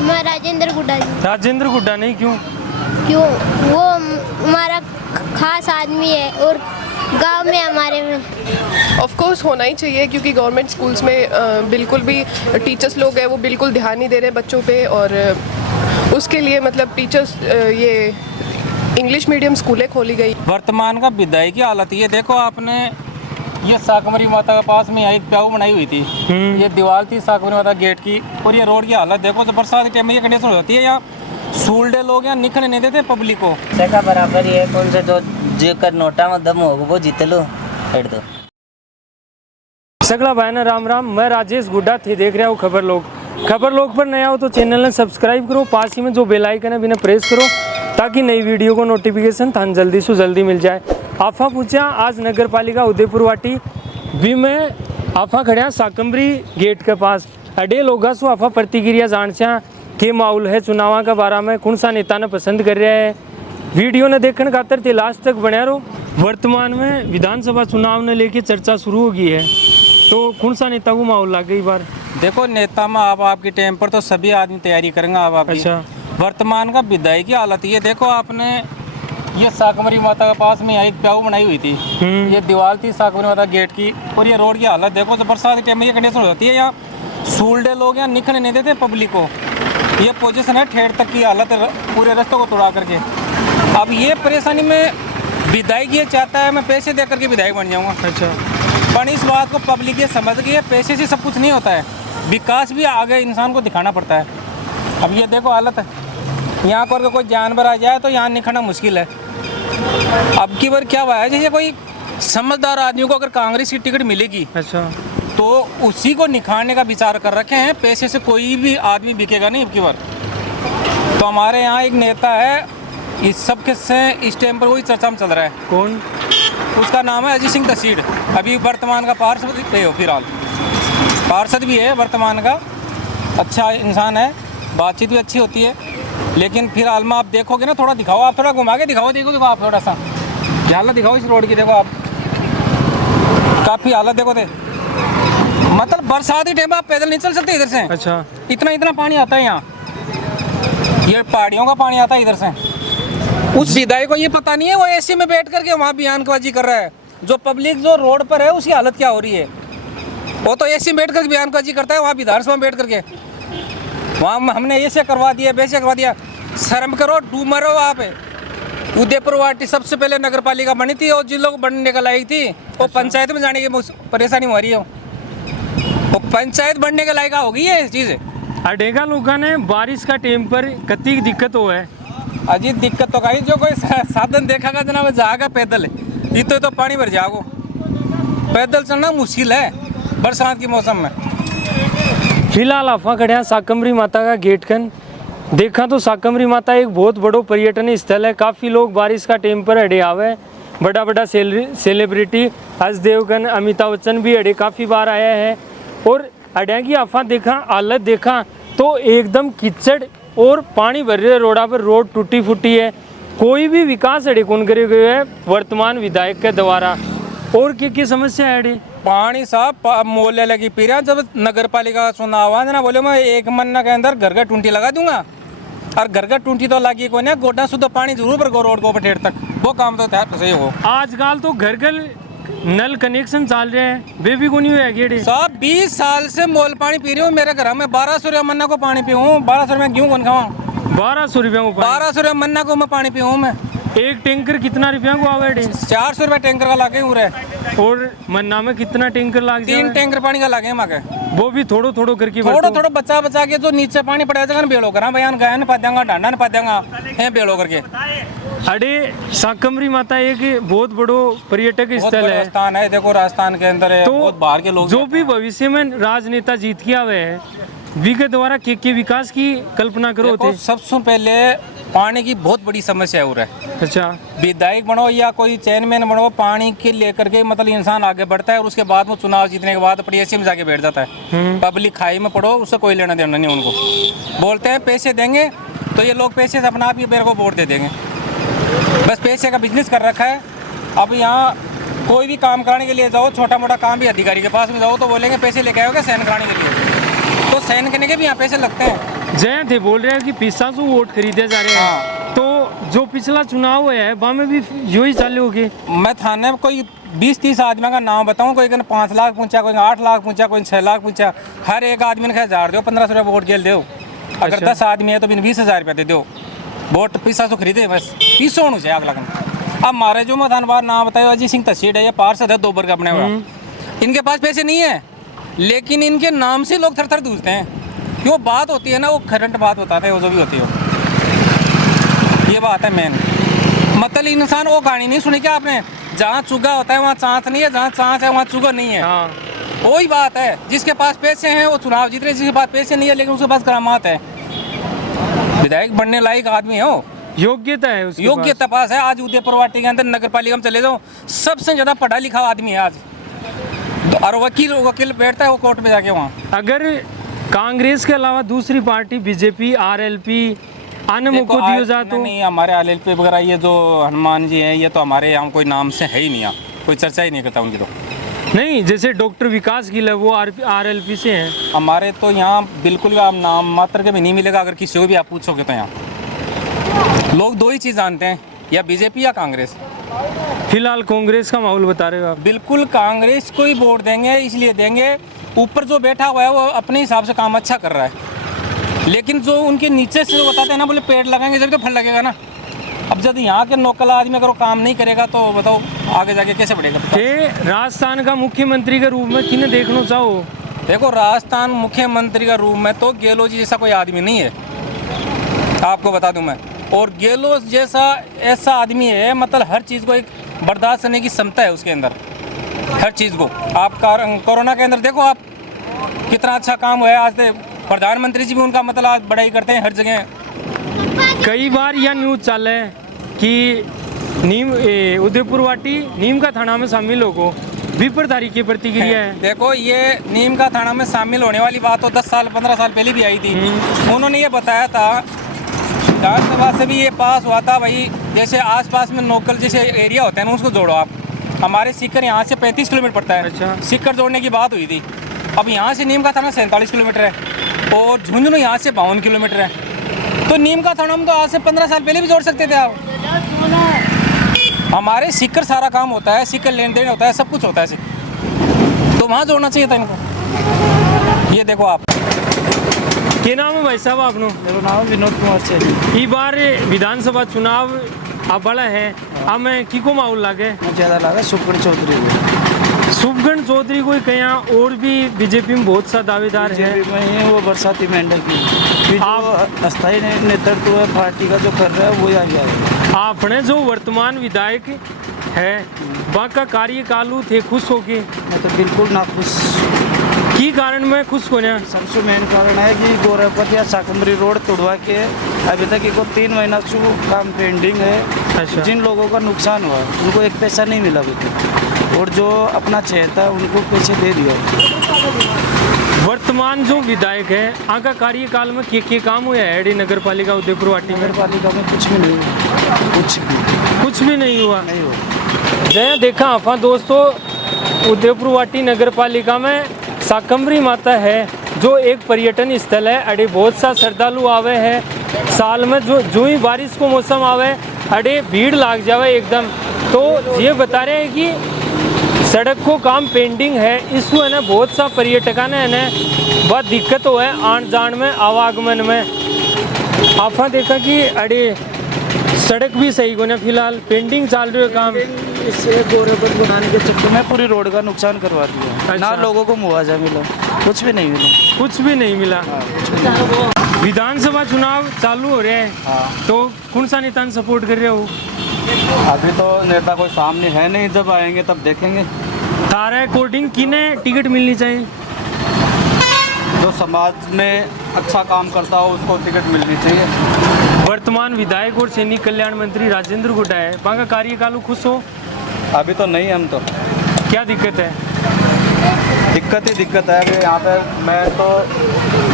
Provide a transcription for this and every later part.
मैं राजेंद्र गुड्डा जी। राजेंद्र गुड्डा नहीं, क्यों? क्यों? वो हमारा खास आदमी है और गांव में हमारे में ऑफ कोर्स होना ही चाहिए, क्योंकि गवर्नमेंट स्कूल्स में बिल्कुल भी टीचर्स लोग हैं वो बिल्कुल ध्यान नहीं दे रहे बच्चों पे, और उसके लिए मतलब टीचर्स ये इंग्लिश मीडियम स्कूलें खोली गई। वर्तमान का विदाई की हालत ये देखो आपने, ये साकमरी माता के पास में यहाँ एक प्याऊ बनाई हुई थी, ये दीवार थी साकमरी माता गेट की, और ये रोड की हालत देखो। तो बरसात के टाइम में ये कंडीशन होती है, यहाँ सूल्डे लोग यहाँ निकलने नहीं देते पब्लिक को। का बराबर ही है, कौन से जो जेकर नोटा में दम होगा वो जीत लो, हट दो। सगला भाई राम राम, मैं राजेश गुड्डा थे, देख रहे हो खबर लोग। खबर लोग पर नया हो तो चैनल ने सब्सक्राइब करो, पास ही में जो बेल आइकन है बिना प्रेस करो, ताकि नई वीडियो को नोटिफिकेशन थान जल्दी से जल्दी मिल जाए। आफा पूछा आज नगर पालिका उदयपुर वाटी भी में आफा खड़िया साकमरी गेट के पास अडे लोगा सो आफा प्रतिक्रिया जानचा के माहौल है चुनाव का बारे में, कौन सा नेता ने पसंद कर रहा है। वीडियो ने देखने खातर ते लास्ट तक बना रहो। वर्तमान में विधानसभा चुनाव ने लेके चर्चा शुरू हो गई है, तो कौन सा नेता को माहौल लग गई बार? देखो नेता में आप आपके टाइम पर तो सभी आदमी तैयारी करेंगे आप। अच्छा, वर्तमान का विदाई की हालत ये देखो आपने, ये साकमरी माता के पास में यहाँ एक प्याऊ बनाई हुई थी, ये दीवार थी साकमरी माता गेट की, और ये रोड की हालत देखो। तो बरसात के टाइम में ये कंडीशन होती है, यहाँ सूल्डे लोग यहाँ निकलने नहीं देते पब्लिक को। ये पोजीशन है ठेठ तक की हालत, पूरे रास्ते को तोड़ा करके। अब ये परेशानी में विदाई ये चाहता है मैं पैसे दे करके विधायक बन जाऊँगा। अच्छा, पर इस बात को पब्लिक ये समझ गई है, पैसे से सब कुछ नहीं होता है, विकास भी आगे इंसान को दिखाना पड़ता है। अब ये देखो हालत है, यहाँ पर कोई जानवर आ जाए तो यहाँ निकलना मुश्किल है। अब की बार क्या हुआ है, जैसे कोई समझदार आदमी को अगर कांग्रेस की टिकट मिलेगी, अच्छा, तो उसी को निखारने का विचार कर रखे हैं। पैसे से कोई भी आदमी बिकेगा नहीं अब की बार। तो हमारे यहाँ एक नेता है, इस सब के से इस टाइम पर वही चर्चा में चल रहा है। कौन? उसका नाम है अजीत सिंह तसीड, अभी वर्तमान का पार्षद हो, फिलहाल पार्षद भी है वर्तमान का, अच्छा इंसान है, बातचीत भी अच्छी होती है। लेकिन फिलहाल में आप देखोगे ना, थोड़ा दिखाओ आप, थोड़ा घुमा के दिखाओ, देखो आप थोड़ा सा हालत दिखाओ इस रोड की, देखो आप काफ़ी हालत देखो थे। मतलब बरसात के टाइम आप पैदल नहीं चल सकते इधर से। अच्छा, इतना पानी आता है यहाँ, ये पहाड़ियों का पानी आता है इधर से। उस विधायक को ये पता नहीं है, वो एसी में बैठ करके वहाँ बयानबाजी कर रहा है। जो पब्लिक जो रोड पर है उसकी हालत क्या हो रही है, वो तो एसी में बैठ कर बयानबाजी करता है, वहाँ विधानसभा में बैठ करके वहाँ हमने ऐसे करवा दिया वैसे करवा दिया। शर्म करो, डूब मरो आप। उदयपुर वाटी सबसे पहले नगर पालिका बनी थी, और जिन लोग बनने का लायक थी वो पंचायत में जाने की परेशानी हो रही है, वो पंचायत बनने के लायक होगी ये चीज़। अडेगा लोगों ने बारिश का टाइम पर कति दिक्कत हो है। अजीत दिक्कत तो कहीं, जो कोई साधन देखागा जनाब जाएगा पैदल, ये तो पानी भर जाओ, पैदल चलना मुश्किल है बरसात के मौसम में। फिलहाल आफा खड़िया साकमरी माता का गेट खन देखा तो साकमरी माता एक बहुत बड़ो पर्यटन स्थल है। काफ़ी लोग बारिश का टाइम पर अड़े आवे, बड़ा बड़ा सेलिब्रिटी अजय देवगन, अमिताभ बच्चन भी अड़े काफ़ी बार आया है। और अड्या की आफा देखा, हालत देखा तो एकदम कीचड़ और पानी भर रहे रोडा पर, रोड टूटी फूटी है, कोई भी विकास अड़े कौन करे गए है वर्तमान विधायक के द्वारा। और क्या समस्या है अड़े? पानी साहब मोले लगी पी रहा। जब नगर पालिका चुनाव आवा ना, बोले मैं 1 महीना के अंदर घर का टूंटी लगा दूंगा, और घर का टूंटी तो लगी को ना, गोडा शुद्ध पानी जरूर पर रोड को ठेठ तक, वो काम तो सही हो। आजकल तो घर घर नल कनेक्शन चल रहे हैं, वे भी कोनी हुआ गेड़े साहब 20 साल से मोल पानी पी रही हूँ मेरे घर में, 1200 रुपया महीना को पानी पीऊँ, 1200 रुपया क्यों कौन खाऊँ? 1200 रुपया को 1200 रुपया महीना को मैं पानी पीऊँ मैं। एक टैंकर कितना रुपया को आवे? 400 रुपया टैंकर का लागे हुए। और मन्ना में कितना टैंकर लाग जाए? 3 टैंकर पानी का लागे माके, वो भी थोड़ो थोड़ो करके, थोड़ा बचा के, जो नीचे पानी पड़ा जगह बेड़ो करा, बयान गाय न पा देंगा, डांडा न पा देंगा, है बेड़ो करके। अरे साकमरी माता एक बहुत बड़ो पर्यटक स्थल है, स्थान है, देखो राजस्थान के अंदर है, तो बहुत बाहर के लोग जो भी भविष्य में राजनेता जीत के आवे है, वी के द्वारा के विकास की कल्पना करो थे। सबसे पहले पानी की बहुत बड़ी समस्या हो रहा है। अच्छा, विधायक बनो या कोई चेयरमैन बनो, पानी के लेकर के मतलब इंसान आगे बढ़ता है, और उसके बाद में चुनाव जीतने के बाद अपनी एसी में जाके बैठ जाता है। पब्लिक खाई में पड़ो, उससे कोई लेना देना नहीं उनको। बोलते हैं पैसे देंगे, तो ये लोग पैसे से अपना आप ही मेरे को वोट दे देंगे, बस पैसे का बिजनेस कर रखा है। अब यहाँ कोई भी काम कराने के लिए जाओ, छोटा मोटा काम भी अधिकारी के पास में जाओ तो बोलेंगे पैसे लेके आओगे साइन कराने के लिए, तो साइन करने के भी यहाँ पैसे लगते हैं। जय थे बोल रहे हैं कि 500 वोट खरीदे जा रहे हैं, तो जो पिछला चुनाव है वहाँ में भी यही चालू होगी। मैं थाने में कोई 20-30 आदमी का नाम बताऊं, कोई 5 लाख पूछा, कोई 8 लाख पूछा, कोई 6 लाख पूछा, हर एक आदमी ने 1000 दो, 1500 रुपये वोट गेल दो। अगर 10 आदमी है तो बिन 20,000 रुपये दे दो, वोट 500 खरीदे बस 200 होना चाहिए आग लगन। अब मारे जो मथान बार नाम बताए अजीत सिंह तस्वीर है, ये पार्षद है दोबर का अपने हुआ, इनके पास पैसे नहीं है लेकिन इनके नाम से लोग थर थर दूसते हैं। जो बात होती है ना वो करंट बात बताते हैं, वो जो भी होती है, ये बात है मेन। मतलब इंसान वो कहानी नहीं सुनी क्या आपने, जहाँ चुगा होता है वहाँ चांस नहीं है, जहाँ चांस है वहाँ चुगा नहीं है। हाँ वही बात है, जिसके पास पैसे हैं वो चुनाव जीत रहे, जिसके पास पैसे नहीं है लेकिन उसके पास करामात है, विधायक बनने लायक आदमी है वो, योग्यता है उसके योग्यता पास है। आज उदयपुर वाटी के अंदर नगर पालिका में चले जाओ, सबसे ज़्यादा पढ़ा लिखा आदमी है आज, और वकील बैठता है वो कोर्ट में जाके वहाँ। अगर कांग्रेस के अलावा दूसरी पार्टी बीजेपी आरएलपी अन्य को दिया जाए तो नहीं, हमारे आरएलपी वगैरह ये जो हनुमान जी हैं ये तो हमारे यहाँ कोई नाम से है ही नहीं, यहाँ कोई चर्चा ही नहीं करता उनकी। तो नहीं, जैसे डॉक्टर विकास गिल है वो आरएलपी से हैं। हमारे तो यहाँ बिल्कुल भी आप नाम मात्र के भी नहीं मिलेगा, अगर किसी को भी आप पूछोगे तो यहाँ लोग दो ही चीज़ जानते हैं, या बीजेपी या कांग्रेस। फिलहाल कांग्रेस का माहौल बता रहे हो आप? बिल्कुल कांग्रेस को ही वोट देंगे, इसलिए देंगे ऊपर जो बैठा हुआ है वो अपने हिसाब से काम अच्छा कर रहा है, लेकिन जो उनके नीचे से बताते हैं ना, बोले पेड़ लगाएंगे जब तो फल लगेगा ना। अब जब यहाँ के लोकल आदमी अगर वो काम नहीं करेगा तो बताओ आगे जाके कैसे बढ़ेगा। राजस्थान का मुख्यमंत्री के रूप में किन्हें देखना चाहो? देखो राजस्थान मुख्यमंत्री का रूप में तो गहलोत जी जैसा कोई आदमी नहीं है, आपको बता दूं मैं। और गहलोत जैसा ऐसा आदमी है, मतलब हर चीज़ को एक बर्दाश्त करने की क्षमता है उसके अंदर, हर चीज़ को। आप कोरोना के अंदर देखो आप कितना अच्छा काम हुआ है, आज प्रधानमंत्री जी भी उनका मतलब आज बड़ाई करते हैं हर जगह। कई बार यह न्यूज चल है कि उदयपुर वाटी नीम का थाना में शामिल होगो, विप्रधारी की प्रतिक्रिया है। देखो ये नीम का थाना में शामिल होने वाली बात तो 10 साल 15 साल पहले भी आई थी। उन्होंने ये बताया था, विधानसभा से भी ये पास हुआ था भाई, जैसे आसपास में लोकल जैसे एरिया होते हैं ना उसको जोड़ो आप। हमारे सीकर यहाँ से 35 किलोमीटर पड़ता है। अच्छा। सीकर जोड़ने की बात हुई थी। अब यहाँ से नीम का थाना 47 किलोमीटर है और झुंझुनू यहाँ से 52 किलोमीटर है। तो नीम का थाना हम तो आज से 15 साल पहले भी जोड़ सकते थे आप। हमारे सीकर सारा काम होता है, सीकर लेन देन होता है, सब कुछ होता है, तो वहाँ जोड़ना चाहिए था इनको। ये देखो आप, क्या नाम है भाई साहब आपनो? मेरा नाम विनोद कुमार सैनी। ई बार विधानसभा चुनाव अब बड़ा है, अब मैं की को माहौल लागे? ज़्यादा लगा सुखगढ़ चौधरी को। सुखगढ़ चौधरी को कहीं और भी बीजेपी में बहुत सा दावेदार है। बीजेपी में ही वो बरसाती मेंढक की जो अस्थायी नेतृत्व है पार्टी का जो कर रहा है वो आ गया है। आपने जो वर्तमान विधायक है वहाँ का कार्यकाल थे खुश होके? मैं तो बिल्कुल नाखुश। की कारण में खुश होने? सबसे मेन कारण है कि गोरखपत या शाकंबरी रोड तोड़वा के अभी तक इनको 3 महीना से काम पेंडिंग है। अच्छा। जिन लोगों का नुकसान हुआ उनको एक पैसा नहीं मिला अभी तक, और जो अपना चहेता है उनको पैसे दे दिया। वर्तमान जो विधायक है आका कार्यकाल में के काम हुआ है एडी नगर पालिका उदयपुर वाटी में? नगर पालिका में कुछ भी नहीं हुआ, कुछ भी नहीं हुआ। नहीं हुआ। जय देखा आपा दोस्तों, उदयपुर वाटी नगर पालिका में शाकंबरी माता है जो एक पर्यटन स्थल है। अड़े बहुत सा श्रद्धालु आवे हैं, साल में जो ही बारिश को मौसम आवे अड़े भीड़ लाग जावे एकदम। तो ये बता रहे हैं कि सड़क को काम पेंडिंग है, इसको है ना बहुत सा पर्यटकों ने बहुत दिक्कत हो है आन जान में आवागमन में। आपा देखा कि अड़े सड़क भी सही को ना फिलहाल पेंडिंग चल रही है काम। इससे गोरखपत बनाने के चक्कर में पूरी रोड का नुकसान करवा दिया। अच्छा। ना लोगों को मुआवजा मिला, कुछ भी नहीं मिला। कुछ भी नहीं मिला। विधानसभा चुनाव चालू हो रहे हैं। हाँ। तो कौन सा नेता सपोर्ट कर रहे हो? अभी तो नेता कोई सामने है नहीं, जब आएंगे तब देखेंगे। तारा अकॉर्डिंग किन्हें टिकट मिलनी चाहिए? जो समाज में अच्छा काम करता हो उसको टिकट मिलनी चाहिए। वर्तमान विधायक और सैनिक कल्याण मंत्री राजेंद्र गुड्डा है, वहाँ का कार्यकाल खुश हो? अभी तो नहीं, हम तो क्या दिक्कत है? दिक्कत है। अभी यहाँ पे मैं तो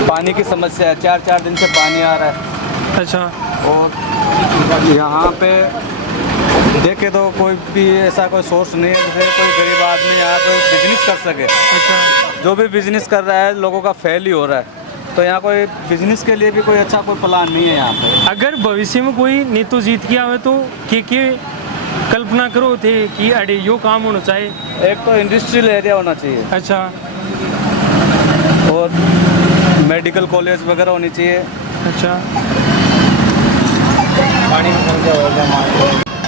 पानी की समस्या है, 4 दिन से पानी आ रहा है। अच्छा। और यहाँ पे देखे तो कोई भी ऐसा कोई सोर्स नहीं है जिससे कोई गरीब आदमी यहाँ पे बिजनेस कर सके। अच्छा। जो भी बिजनेस कर रहा है लोगों का फेल ही हो रहा है। तो तो यहाँ कोई बिजनेस के लिए भी कोई अच्छा कोई प्लान नहीं है यहाँ पे। अगर भविष्य में कोई नीतू जीत के आवे तो के कल्पना करो थे कि अरे यो काम होना चाहिए। एक तो इंडस्ट्रियल एरिया होना चाहिए अच्छा, और मेडिकल कॉलेज वगैरह होनी चाहिए। अच्छा,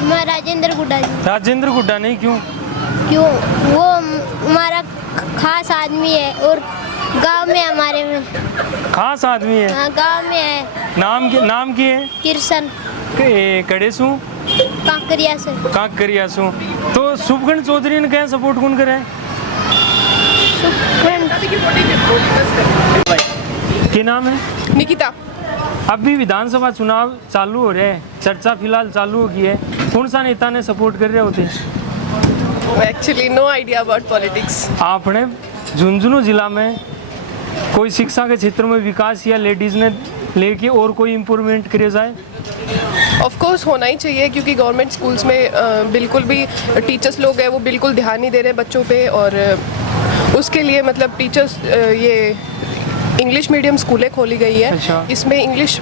मैं राजेंद्र गुड्डा जी। राजेंद्र गुड्डा नहीं, क्यों? क्यों? वो हमारा खास आदमी है और गांव में हमारे में खास आदमी है। हाँ, गांव में है। नाम की है? किरसन कड़ेसू कांकरिया से। कांकरियासू। तो शुभगण चौधरी ने क्या सपोर्ट कौन करे? क्या नाम है? निकिता। अभी विधानसभा चुनाव चालू हो रहे हैं, चर्चा फिलहाल चालू हो गई है, कौन सा नेता ने सपोर्ट कर रहे होते? Actually no idea about politics. आपने झुंझुनू जिला में कोई शिक्षा के क्षेत्र में विकास या लेडीज ने लेके और कोई इम्प्रूवमेंट करे जाए? ऑफ कोर्स होना ही चाहिए, क्योंकि गवर्नमेंट स्कूल्स में बिल्कुल भी टीचर्स लोग हैं वो बिल्कुल ध्यान नहीं दे रहे बच्चों पे, और उसके लिए मतलब टीचर्स ये इंग्लिश मीडियम स्कूलें खोली गई है। अच्छा। इसमें इंग्लिश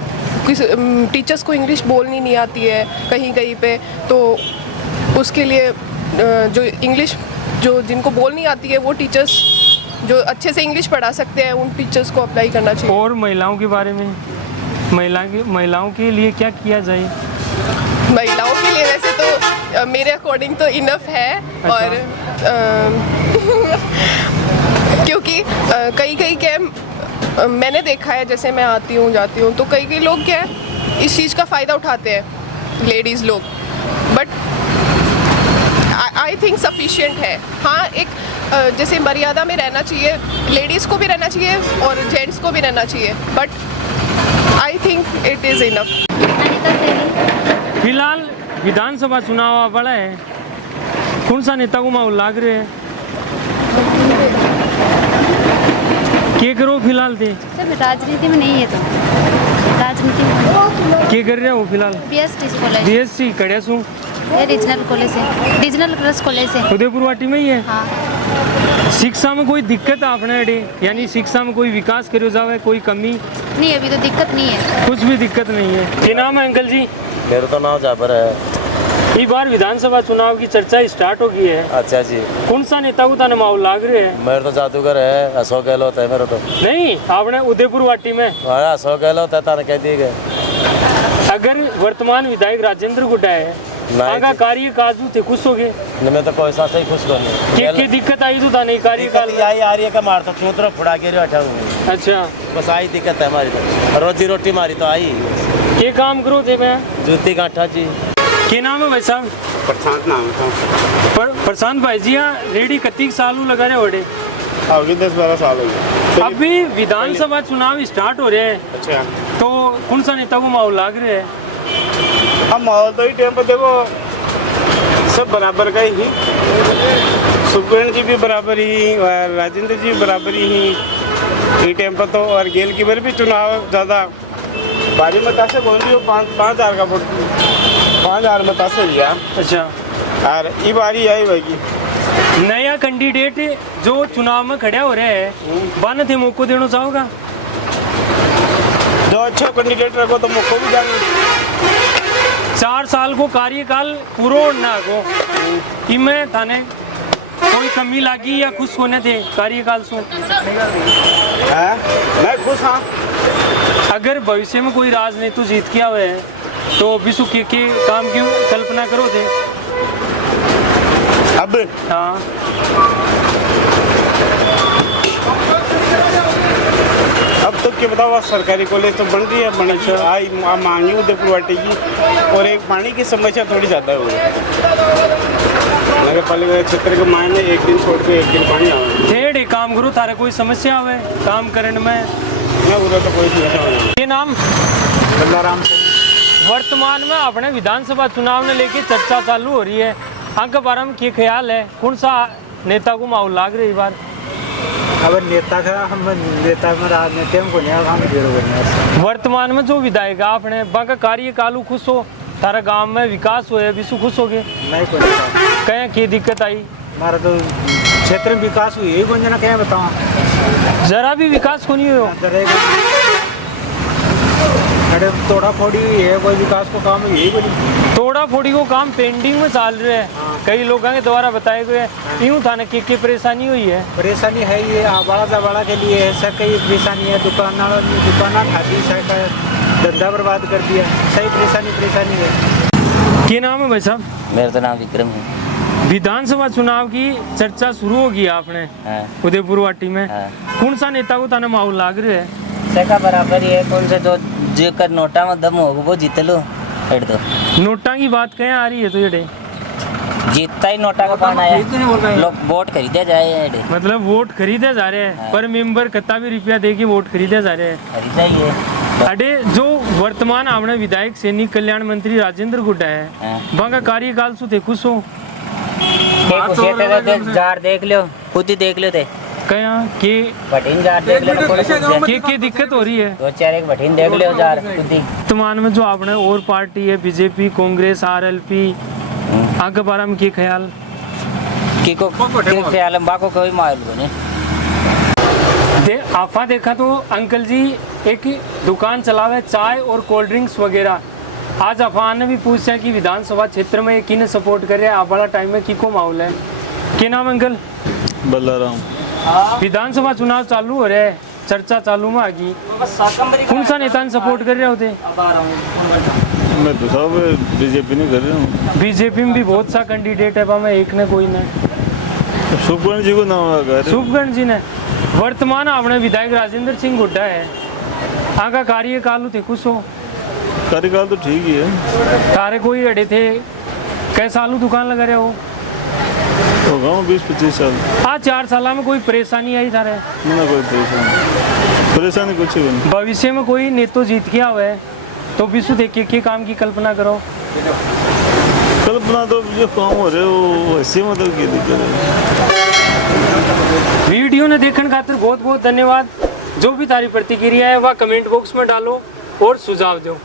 टीचर्स को इंग्लिश बोलनी नहीं आती है कहीं कहीं पे, तो उसके लिए जो इंग्लिश जो जिनको बोलनी आती है वो टीचर्स जो अच्छे से इंग्लिश पढ़ा सकते हैं उन टीचर्स को अप्लाई करना चाहिए। और महिलाओं के बारे में, महिलाओं के लिए क्या किया जाए? महिलाओं के लिए वैसे तो मेरे अकॉर्डिंग तो इनफ है। अच्छा। और क्योंकि कई क्या मैंने देखा है, जैसे मैं आती हूँ जाती हूँ तो कई लोग क्या है इस चीज़ का फ़ायदा उठाते हैं, लेडीज़ लोग, बट आई थिंक सफिशिएंट है। हाँ, एक जैसे मर्यादा में रहना चाहिए, लेडीज़ को भी रहना चाहिए और जेंट्स को भी रहना चाहिए, but I think it is enough. फिलहाल विधानसभा चुनाव आ पड़ा है, कौन सा नेता को माहौल लाग रहे हैं? क्या करो फिलहाल थे? सर राजनीति में नहीं है, तो राजनीति में क्या कर रहे हो फिलहाल? बीएसटी कॉलेज, बीएससी कड़ियासू, ये रीजनल कॉलेज है, रीजनल क्रस कॉलेज है। उदयपुर वाटी में ही है। हाँ, शिक्षा में कोई दिक्कत आपने अड़े, यानी शिक्षा में कोई विकास करो जावे, कोई कमी? नहीं अभी तो दिक्कत नहीं है। कुछ भी दिक्कत नहीं है। क्या नाम है अंकल जी? मेरा तो नाम जाबर है। इस बार विधानसभा चुनाव की चर्चा स्टार्ट हो गई है। अच्छा जी। कौन सा नेता को ताने माहौल लाग रहे हैं? मेरा तो जादूगर है, अशोक गहलोत है मेरा तो। नहीं, आपने उदयपुर वाटी में अशोक गहलोत है, ताने कह दिए गए। अगर वर्तमान विधायक राजेंद्र गुड्डा है, आगा कार्य काजू थे खुश हो गए? मैं तो कोई साथ ही खुश करनी। क्या दिक्कत आई तो ताने कार्यकाल में? आई आ रही है कि मार तो क्यों तरफ फुड़ा के रहा हूँ। अच्छा, बस आई दिक्कत है हमारी तो, रोजी रोटी मारी तो आई। क्या काम करो थे? मैं जूती गांठा जी। क्या नाम है भाई साहब? प्रशांत नाम है। प्रशांत भाई जी, यहाँ रेडी कत्ती सालू लगा रहे बड़े? अभी 10-12 साल हो गए। अभी विधानसभा चुनाव स्टार्ट हो रहे हैं, अच्छा, तो कौन सा नेता को माहौल लाग रहे हैं? हम माहौल तो ही टाइम पर देखो सब बराबर का ही, सुखबीर जी भी बराबर ही और राजेंद्र जी भी बराबर ही ये टाइम पर तो। और गेल की बार भी चुनाव ज़्यादा भारी मता से कौन भी 5,000 का वोट, 5,000 मता से लिया। अच्छा, और ये बारी आई भाई नया कैंडिडेट जो चुनाव में खड़ा हो रहे हैं, बन थे मौको देना चाहोगा? जो अच्छा कैंडिडेट रखो तो मौका भी जाएंगे। 4 साल को कार्यकाल पूरा ना को इनमें थाने कोई कमी लागी या खुश होने थे कार्यकाल से? मैं खुश हाँ। अगर भविष्य में कोई राजनीति जीत के आवे है तो विश्व के काम की कल्पना करो थे? अब हाँ, अब तो क्या बताओ, सरकारी कॉलेज तो बन रही है, बनेगी। आई मांगी उदयपुर वाटी की, और एक पानी की समस्या थोड़ी ज़्यादा हो गई। नगर पालिका क्षेत्र के मायने एक दिन छोड़ के एक दिन पानी आवे। थेड़े काम करो, तारे कोई समस्या आवे काम करने में? मैं बोला तो कोई समस्या नहीं। ये नाम बल्लाराम। वर्तमान में अपने विधानसभा चुनाव ने लेके चर्चा चालू हो रही है, अंक बारे में क्या ख्याल है? कौन सा नेता को माहौल लाग रही बार? अब नेता का हम नेता में राजनीति में को हम जीरो करना। वर्तमान में जो विधायक आपने बाका कार्यकाल खुश हो, तारा गांव में विकास हो है, विशु खुश हो गए? नहीं कोई कहीं की दिक्कत आई? हमारा तो क्षेत्र में विकास हुई है, कौन जना क्या बताऊँ? जरा भी विकास को नहीं हो। अरे तोड़ा फोड़ी हुई है, कोई विकास को काम यही बोली। तोड़ा फोड़ी को काम पेंडिंग में चल रहा है, कई लोगों के द्वारा बताए गए यूँ था ना कि परेशानी हुई है। परेशानी है ये आवाड़ा दबाड़ा के लिए है, सर कई परेशानी है, दुकाना खाती सर का धंधा बर्बाद कर दिया, सही परेशानी है। क्या नाम है भाई साहब? मेरा तो नाम विक्रम है। विधानसभा चुनाव की चर्चा शुरू होगी आपने हाँ। उदयपुर वाटी में, हाँ। कौन सा नेता को ताना माहौल लाग रहा है? सका बराबर ही है, कौन से जो जेकर नोटा में दम होगा वो जीत लो, हट दो। नोटा की बात कहीं आ रही है तो ये जीतता ही नोटा का पान आया, लोग वोट खरीदे जाए, मतलब वोट खरीदे जा रहे हैं। हाँ। पर मेंबर कितना भी रुपया दे के वोट खरीदे जा रहे हैं। खरीदा ही है। अरे जो वर्तमान अपने विधायक सैनिक कल्याण मंत्री राजेंद्र गुड्डा है, हाँ। वहाँ का कार्यकाल से थे खुश हो? जार देख लो, खुद ही देख लो थे क्या के बठीन जार देख लो, के दिक्कत हो रही है? 2-4 एक बठीन देख लो जार खुद ही। वर्तमान में जो अपने और पार्टी है बीजेपी, कांग्रेस, आरएलपी, आगे बारे में क्या ख्याल? ख्याल बाको कोई मालूम नहीं। आपा देखा तो अंकल जी एक दुकान चलावे चाय और कोल्ड ड्रिंक्स वगैरह। आज अफवाह ने भी पूछा कि विधानसभा क्षेत्र में किन्हें सपोर्ट कर रहे हैं, आप बड़ा टाइम में की को माहौल है? क्या नाम अंकल? बल्लाराम। विधानसभा चुनाव चालू हो रहे हैं, चर्चा चालू में आगी, कौन सा नेता ने सपोर्ट कर रहे होते? मैं तो सब बीजेपी नहीं कर रहा हूँ। बीजेपी में भी बहुत सा कैंडिडेट है, मैं एक ने कोई ने सुखगण जी को नाम सुखगण जी ने। वर्तमान अपने विधायक राजेंद्र सिंह गुड्डा है, आगा कार्यकाल थे खुश हो? कार्यकाल तो ठीक ही है। तारे कोई अड़े थे कै सालों दुकान लगा रहे हो? होगा 20-25 साल। हाँ, 4 साल में कोई परेशानी आई थारे? ना कोई परेशानी कुछ भी नहीं। भविष्य में कोई नेतो जीत गया हुआ है तो विशु देख के काम की कल्पना करो। कल्पना तो जो काम हो रहे वो ऐसे मतलब की दिक्कत है। वीडियो ने देखने खातिर बहुत बहुत धन्यवाद। जो भी तारी प्रतिक्रिया है वह कमेंट बॉक्स में डालो और सुझाव दो।